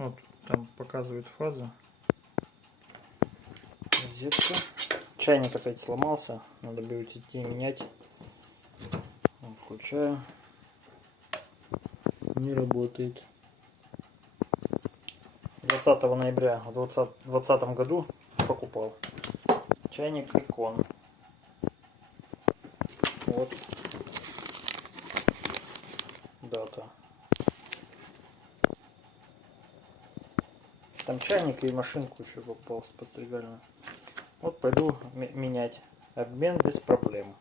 Вот там показывает фазу. Розетка. Чайник опять сломался. Надо будет идти менять. Вот, включаю. Не работает. 20 ноября в 2020 году покупал. Чайник Икон. Вот. Дата. Там чайник и машинку еще попался подстригальную. Вот пойду менять. Обмен без проблем.